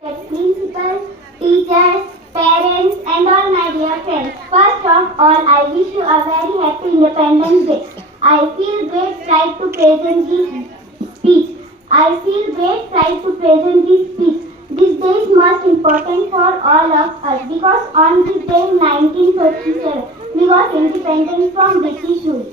Principals, teachers, parents, and all my dear friends. First of all, I wish you a very happy Independence Day. I feel great pride to present this speech. I feel great pride to present this speech. This day is most important for all of us because on this day in 1947 we got independence from British rule.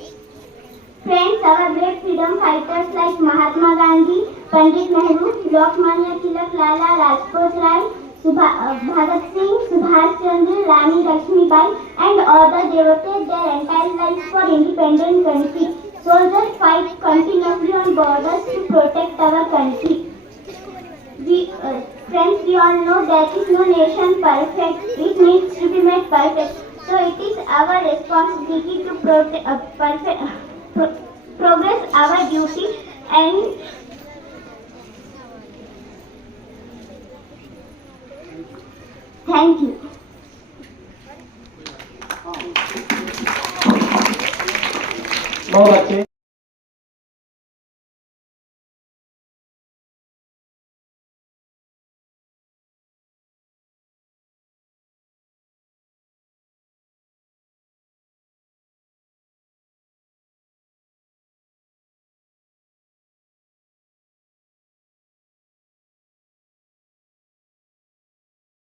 Friends, our great freedom fighters like Mahatma Gandhi, Pandit Nehru, Lokmanya Tilak, Lala Lajpat Rai, Bhagat Singh, Subhash Chandra, Rani Lakshmibai, and others devoted their entire lives for independent country. Soldiers fight continuously on borders to protect our country. Friends, we all know there is no nation perfect. It needs to be made perfect. So it is our responsibility to progress our duty and thank you. बहुत अच्छे।